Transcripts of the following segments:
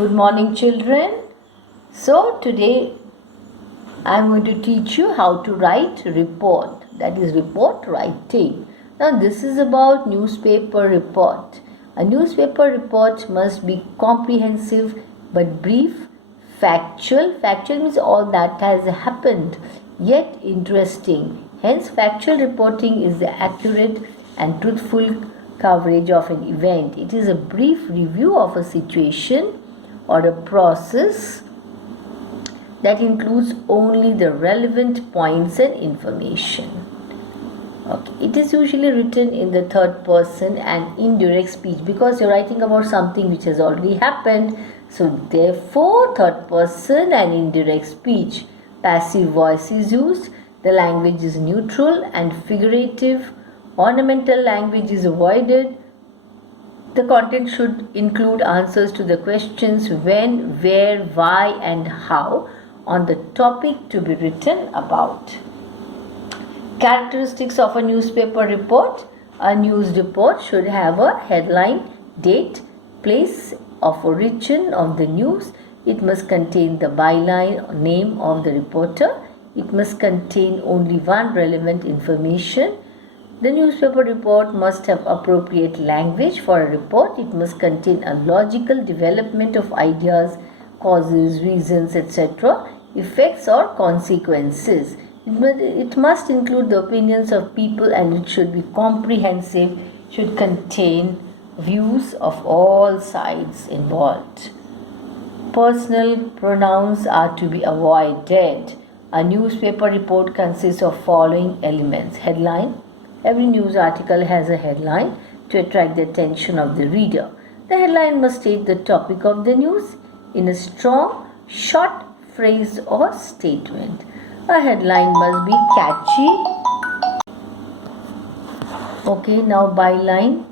Good morning, children. So, today I am going to teach you how to write report, that is, report writing. Now, this is about newspaper report. A newspaper report must be comprehensive but brief, factual. Factual means all that has happened, yet interesting. Hence, factual reporting is the accurate and truthful coverage of an event. It is a brief review of a situation or a process that includes only the relevant points and information. Okay. It is usually written in the third person and indirect speech because you're writing about something which has already happened. So therefore, third person and indirect speech. Passive voice is used. The language is neutral and figurative. Ornamental language is avoided. The content should include answers to the questions when, where, why, and how on the topic to be written about. Characteristics of a newspaper report. A news report should have a headline, date, place of origin of the news. It must contain the byline, name of the reporter. It must contain only one relevant information. The newspaper report must have appropriate language for a report. It must contain a logical development of ideas, causes, reasons, etc., effects or consequences. It must include the opinions of people and it should be comprehensive, should contain views of all sides involved. Personal pronouns are to be avoided. A newspaper report consists of following elements. Headline. Every news article has a headline to attract the attention of the reader. The headline must state the topic of the news in a strong, short phrase or statement. A headline must be catchy. Okay, now byline.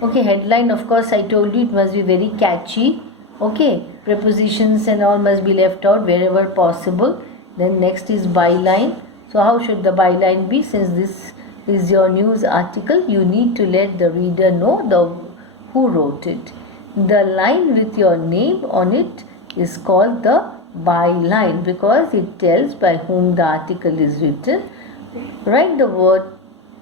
Okay, headline, of course, I told you it must be very catchy. Okay, prepositions and all must be left out wherever possible. Then next is byline. So how should the byline be? Since this is your news article, you need to let the reader know who wrote it. The line with your name on it is called the byline because it tells by whom the article is written. Write the word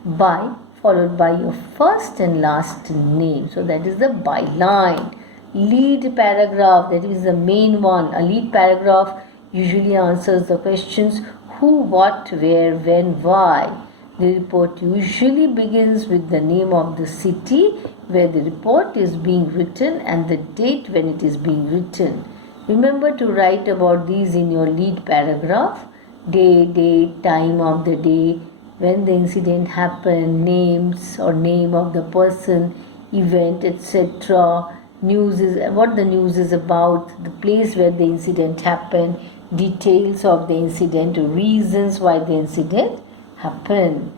by followed by your first and last name. So that is the byline. Lead paragraph, that is the main one. A lead paragraph usually answers the questions who, what, where, when, why. The report usually begins with the name of the city where the report is being written and the date when it is being written. Remember to write about these in your lead paragraph. Day, date, time of the day, when the incident happened, names or name of the person, event, etc. News is what the news is about, the place where the incident happened, details of the incident, reasons why the incident happened.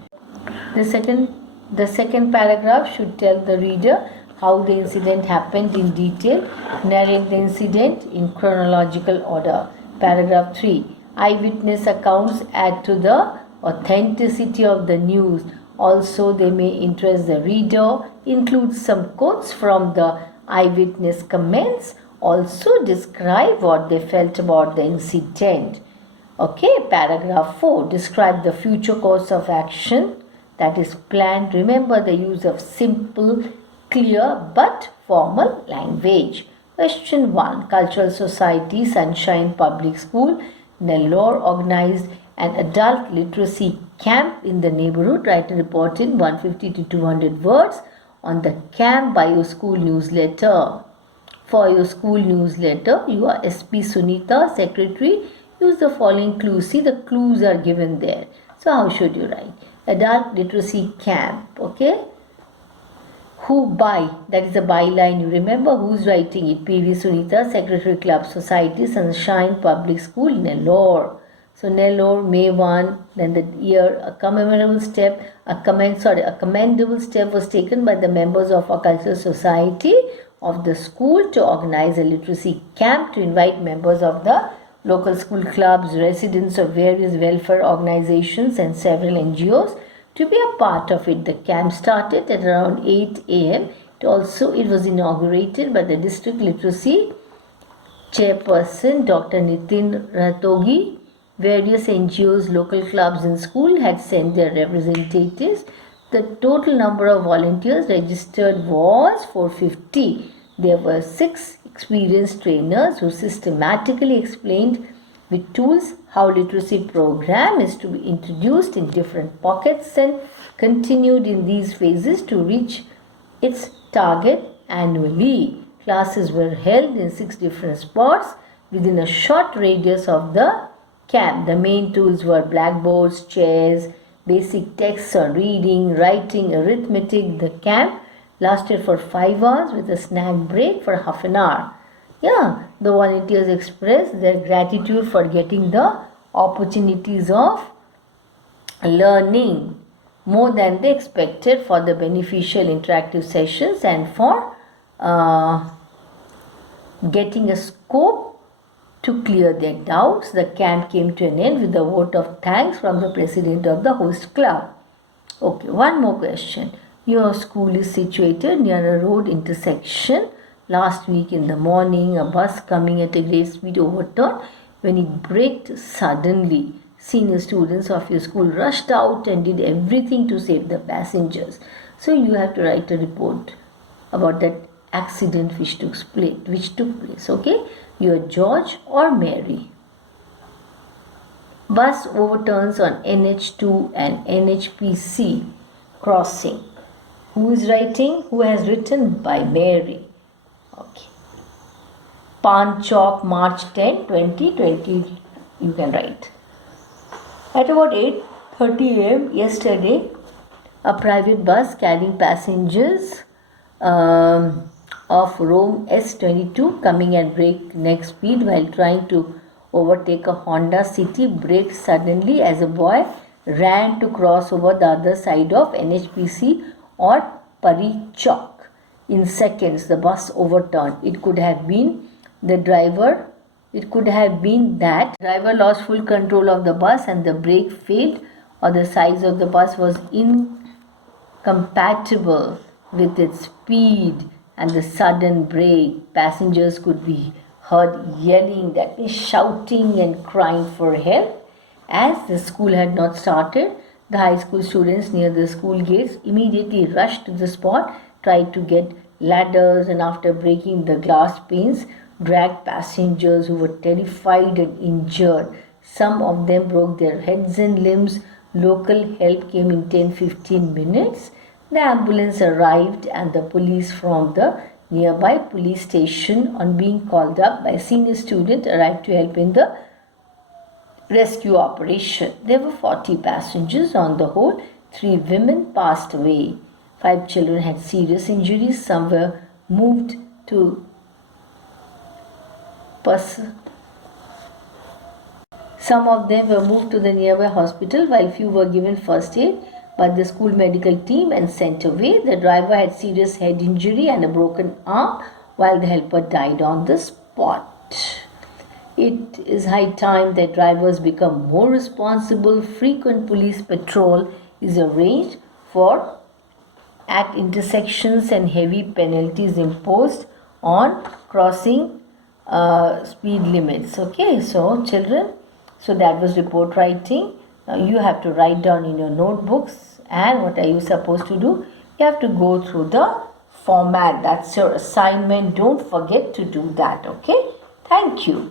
The second paragraph should tell the reader how the incident happened in detail. Narrate the incident in chronological order. Paragraph 3. Eyewitness accounts add to the authenticity of the news. Also, they may interest the reader. Include some quotes from the eyewitness comments. Also, describe what they felt about the incident. Okay, paragraph 4. Describe the future course of action that is planned. Remember the use of simple, clear but formal language. Question 1. Cultural Society Sunshine Public School, Nellore organized an adult literacy camp in the neighborhood. Write a report in 150 to 200 words on the camp by your school newsletter. For your school newsletter, you are SP Sunita, secretary. Use the following clues. See, the clues are given there. So how should you write? Adult literacy camp. Okay. Who by, that is the byline. You remember who's writing it. PV Sunita, Secretary Club Society, Sunshine Public School, Nellore. So Nellore, May 1, then the year, a commendable step was taken by the members of our cultural society of the school to organize a literacy camp to invite members of the local school clubs, residents of various welfare organizations and several NGOs to be a part of it. The camp started at around 8 a.m. It was inaugurated by the district literacy Chairperson Dr. Nitin Ratogi. Various NGOs, local clubs and school had sent their representatives. The total number of volunteers registered was 450. There were 6 experienced trainers who systematically explained with tools how literacy program is to be introduced in different pockets and continued in these phases to reach its target annually. Classes were held in 6 different spots within a short radius of the camp. The main tools were blackboards, chairs, basic texts on reading, writing, arithmetic. The camp lasted for 5 hours with a snack break for half an hour. Yeah, the volunteers expressed their gratitude for getting the opportunities of learning more than they expected for the beneficial interactive sessions and for getting a scope to clear their doubts. The camp came to an end with a vote of thanks from the president of the host club. Okay, one more question. Your school is situated near a road intersection. Last week in the morning, a bus coming at a great speed overturned. When it braked suddenly, senior students of your school rushed out and did everything to save the passengers. So you have to write a report about that accident which took place. Okay, you are George or Mary. Bus overturns on NH2 and NHPC crossing. Who is writing? Who has written? By Mary. Okay. Pan Chowk, March 10, 2020. You can write. At about 8:30 a.m. yesterday, a private bus carrying passengers of Rome S22 coming at breakneck speed while trying to overtake a Honda City braked suddenly as a boy ran to cross over the other side of NHPC or Pari Chowk. In seconds, the bus overturned. It could have been that driver lost full control of the bus and the brake failed, or the size of the bus was incompatible with its speed and the sudden brake. Passengers could be heard yelling, that is shouting and crying for help. As the school had not started, the high school students near the school gates immediately rushed to the spot, tried to get ladders, and after breaking the glass panes, dragged passengers who were terrified and injured. Some of them broke their heads and limbs. Local help came in 10-15 minutes. The ambulance arrived and the police from the nearby police station, on being called up by a senior student, arrived to help in the rescue operation. There were 40 passengers on the whole. 3 women passed away. 5 children had serious injuries. Some were moved to Some of them were moved to the nearby hospital, while few were given first aid by the school medical team and sent away. The driver had serious head injury and a broken arm, while the helper died on the spot. It is high time that drivers become more responsible. Frequent police patrol is arranged for at intersections and heavy penalties imposed on crossing speed limits. Okay, so children, so that was report writing. Now you have to write down in your notebooks, and what are you supposed to do? You have to go through the format. That's your assignment. Don't forget to do that. Okay, thank you.